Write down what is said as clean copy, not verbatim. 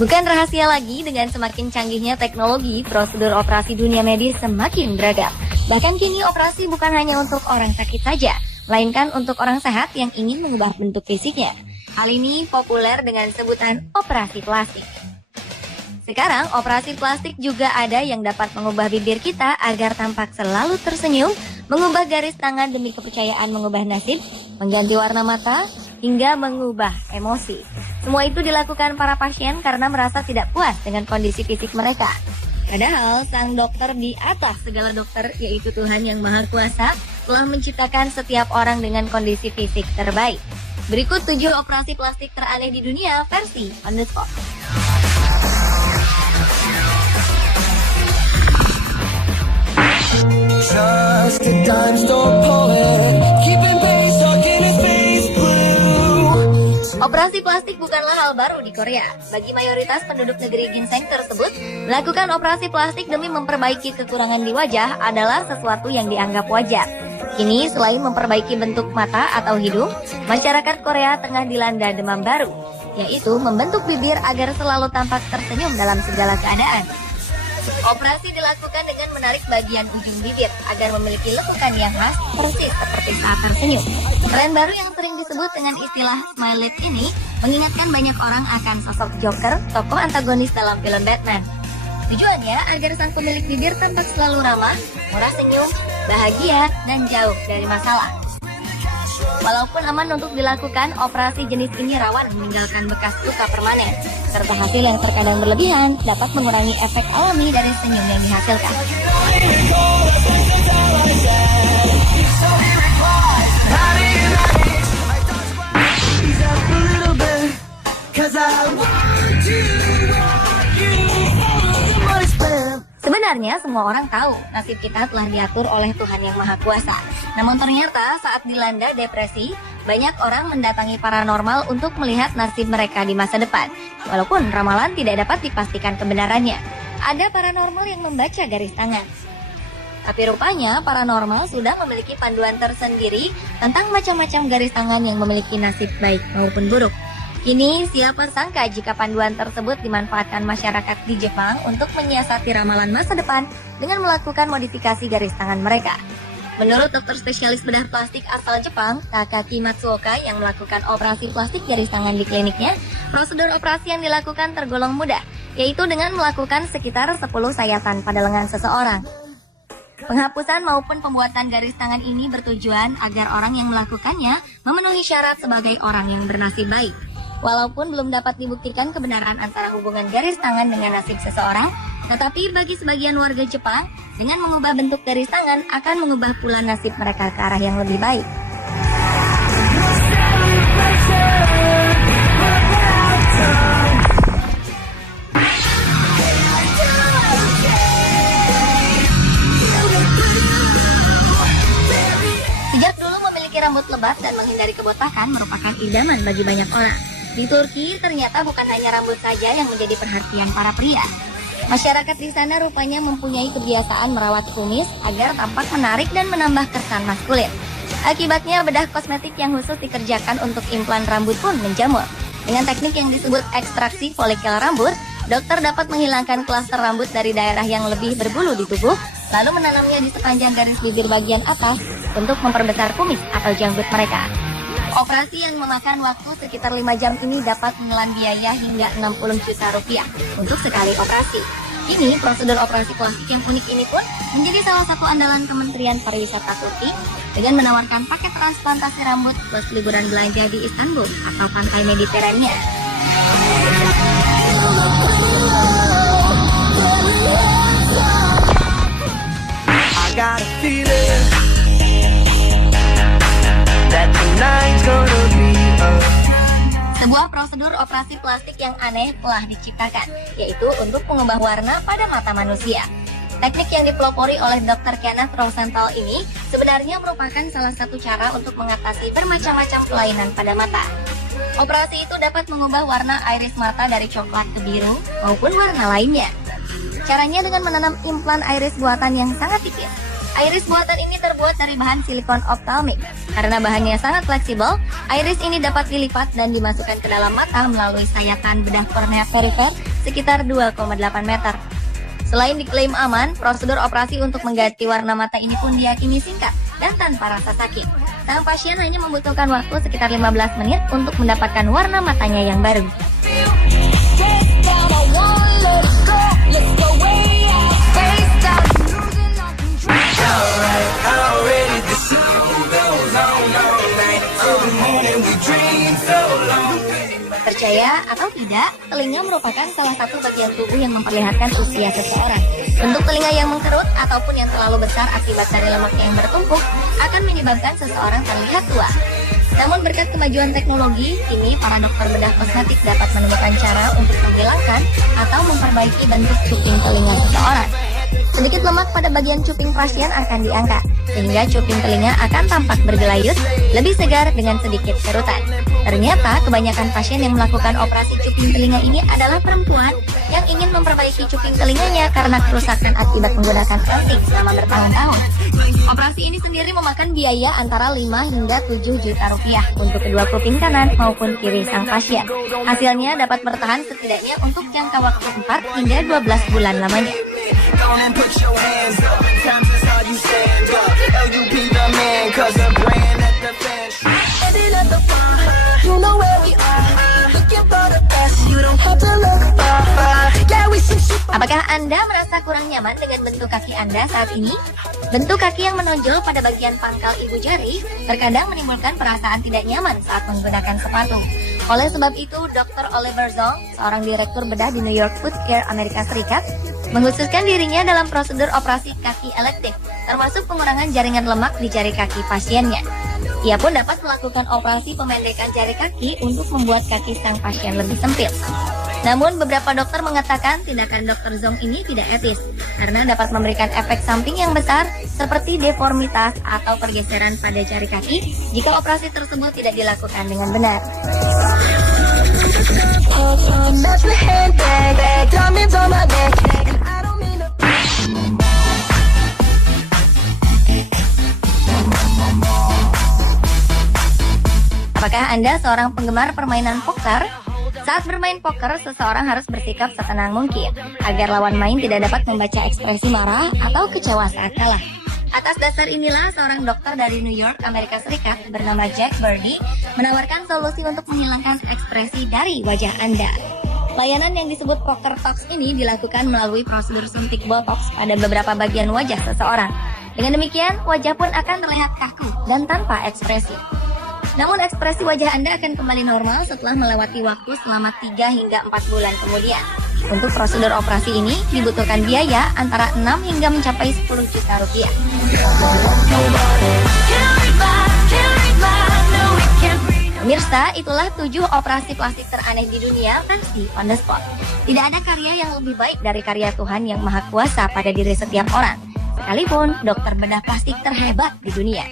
Bukan rahasia lagi, dengan semakin canggihnya teknologi, prosedur operasi dunia medis semakin beragam. Bahkan kini operasi bukan hanya untuk orang sakit saja, melainkan untuk orang sehat yang ingin mengubah bentuk fisiknya. Hal ini populer dengan sebutan operasi plastik. Sekarang, operasi plastik juga ada yang dapat mengubah bibir kita agar tampak selalu tersenyum, mengubah garis tangan demi kepercayaan mengubah nasib, mengganti warna mata, hingga mengubah emosi. Semua itu dilakukan para pasien karena merasa tidak puas dengan kondisi fisik mereka. Padahal sang dokter di atas segala dokter, yaitu Tuhan Yang Maha Kuasa, telah menciptakan setiap orang dengan kondisi fisik terbaik. Berikut 7 operasi plastik teraneh di dunia versi On The Spot. Just a dime store poet, keeping pace, talking his face blue. Operasi plastik bukanlah hal baru di Korea. Bagi mayoritas penduduk negeri ginseng tersebut, melakukan operasi plastik demi memperbaiki kekurangan di wajah adalah sesuatu yang dianggap wajar. Kini, selain memperbaiki bentuk mata atau hidung, masyarakat Korea tengah dilanda demam baru, yaitu membentuk bibir agar selalu tampak tersenyum dalam segala keadaan. Operasi dilakukan dengan menarik bagian ujung bibir agar memiliki lekukan yang khas persis seperti saat tersenyum. Tren baru yang sering disebut dengan istilah smile lid ini mengingatkan banyak orang akan sosok Joker, tokoh antagonis dalam film Batman. Tujuannya agar sang pemilik bibir tampak selalu ramah, murah senyum, bahagia, dan jauh dari masalah. Walaupun aman untuk dilakukan, operasi jenis ini rawan meninggalkan bekas luka permanen, serta hasil yang terkadang berlebihan dapat mengurangi efek alami dari senyum yang dihasilkan. Sebenarnya semua orang tahu nasib kita telah diatur oleh Tuhan Yang Maha Kuasa. Namun ternyata saat dilanda depresi, banyak orang mendatangi paranormal untuk melihat nasib mereka di masa depan. Walaupun ramalan tidak dapat dipastikan kebenarannya. Ada paranormal yang membaca garis tangan. Tapi rupanya paranormal sudah memiliki panduan tersendiri tentang macam-macam garis tangan yang memiliki nasib baik maupun buruk. Kini, siapa sangka jika panduan tersebut dimanfaatkan masyarakat di Jepang untuk menyiasati ramalan masa depan dengan melakukan modifikasi garis tangan mereka. Menurut dokter spesialis bedah plastik asal Jepang, Takaki Matsuoka, yang melakukan operasi plastik garis tangan di kliniknya, prosedur operasi yang dilakukan tergolong mudah, yaitu dengan melakukan sekitar 10 sayatan pada lengan seseorang. Penghapusan maupun pembuatan garis tangan ini bertujuan agar orang yang melakukannya memenuhi syarat sebagai orang yang bernasib baik. Walaupun belum dapat dibuktikan kebenaran antara hubungan garis tangan dengan nasib seseorang, tetapi bagi sebagian warga Jepang, dengan mengubah bentuk garis tangan akan mengubah pula nasib mereka ke arah yang lebih baik. Sejak dulu memiliki rambut lebat dan menghindari kebotakan merupakan idaman bagi banyak orang. Di Turki, ternyata bukan hanya rambut saja yang menjadi perhatian para pria. Masyarakat di sana rupanya mempunyai kebiasaan merawat kumis agar tampak menarik dan menambah kesan maskulin. Akibatnya, bedah kosmetik yang khusus dikerjakan untuk implan rambut pun menjamur. Dengan teknik yang disebut ekstraksi folikel rambut, dokter dapat menghilangkan klaster rambut dari daerah yang lebih berbulu di tubuh, lalu menanamnya di sepanjang garis bibir bagian atas untuk memperbesar kumis atau janggut mereka. Operasi yang memakan waktu sekitar 5 jam ini dapat menelan biaya hingga 60 juta rupiah untuk sekali operasi. Kini, prosedur operasi plastik yang unik ini pun menjadi salah satu andalan Kementerian Pariwisata Turki dengan menawarkan paket transplantasi rambut plus liburan belanja di Istanbul atau pantai Mediterania. I got a feeling that tonight's gonna be a... Sebuah prosedur operasi plastik yang aneh telah diciptakan, yaitu untuk mengubah warna pada mata manusia. Teknik yang dipelopori oleh Dr. Kenneth Rosenthal ini sebenarnya merupakan salah satu cara untuk mengatasi bermacam-macam kelainan pada mata. Operasi itu dapat mengubah warna iris mata dari coklat ke biru maupun warna lainnya. Caranya dengan menanam implan iris buatan yang sangat tipis. Iris buatan ini terbuat dari bahan silikon optalmik. Karena bahannya sangat fleksibel, iris ini dapat dilipat dan dimasukkan ke dalam mata melalui sayatan bedah kornea perifer sekitar 2,8 meter. Selain diklaim aman, prosedur operasi untuk mengganti warna mata ini pun diyakini singkat dan tanpa rasa sakit. Sang pasien hanya membutuhkan waktu sekitar 15 menit untuk mendapatkan warna matanya yang baru. Percaya atau tidak, telinga merupakan salah satu bagian tubuh yang memperlihatkan usia seseorang. Bentuk telinga yang mengkerut ataupun yang terlalu besar akibat dari lemaknya yang bertumpuk akan menyebabkan seseorang terlihat tua. Namun berkat kemajuan teknologi, kini para dokter bedah kosmetik dapat menemukan cara untuk menghilangkan atau memperbaiki bentuk cuping telinga seseorang. Sedikit lemak pada bagian cuping pasien akan diangkat, sehingga cuping telinga akan tampak bergelayut, lebih segar dengan sedikit kerutan. Ternyata kebanyakan pasien yang melakukan operasi cuping telinga ini adalah perempuan yang ingin memperbaiki cuping telinganya karena kerusakan akibat menggunakan anting selama bertahun-tahun. Operasi ini sendiri memakan biaya antara 5 hingga 7 juta rupiah untuk kedua kuping kanan maupun kiri sang pasien. Hasilnya dapat bertahan setidaknya untuk jangka waktu 4 hingga 12 bulan lamanya. And put your hands up. Times is how you stand up. LUP the man, cause the brand at the fence. Headed at the bar, you know where we are. Looking for the best, you don't have to look far. Yeah, we some shit. Apakah Anda merasa kurang nyaman dengan bentuk kaki Anda saat ini? Bentuk kaki yang menonjol pada bagian pangkal ibu jari terkadang menimbulkan perasaan tidak nyaman saat menggunakan sepatu. Oleh sebab itu, Dr. Oliver Zong, seorang direktur bedah di New York Foot Care, Amerika Serikat, mengkhususkan dirinya dalam prosedur operasi kaki elektif, termasuk pengurangan jaringan lemak di jari kaki pasiennya. Ia pun dapat melakukan operasi pemendekan jari kaki untuk membuat kaki sang pasien lebih sempit. Namun beberapa dokter mengatakan tindakan Dr. Zong ini tidak etis karena dapat memberikan efek samping yang besar seperti deformitas atau pergeseran pada jari kaki jika operasi tersebut tidak dilakukan dengan benar. Apakah Anda seorang penggemar permainan poker? Saat bermain poker, seseorang harus bersikap setenang mungkin agar lawan main tidak dapat membaca ekspresi marah atau kecewa saat kalah. Atas dasar inilah seorang dokter dari New York, Amerika Serikat bernama Jack Birdie menawarkan solusi untuk menghilangkan ekspresi dari wajah Anda. Layanan yang disebut Poker Talks ini dilakukan melalui prosedur suntik botox pada beberapa bagian wajah seseorang. Dengan demikian, wajah pun akan terlihat kaku dan tanpa ekspresi. Namun ekspresi wajah Anda akan kembali normal setelah melewati waktu selama 3 hingga 4 bulan kemudian. Untuk prosedur operasi ini dibutuhkan biaya antara 6 hingga mencapai 10 juta rupiah. Pemirsa, itulah 7 operasi plastik teraneh di dunia versi on the spot. Tidak ada karya yang lebih baik dari karya Tuhan yang Maha Kuasa pada diri setiap orang, sekalipun dokter bedah plastik terhebat di dunia.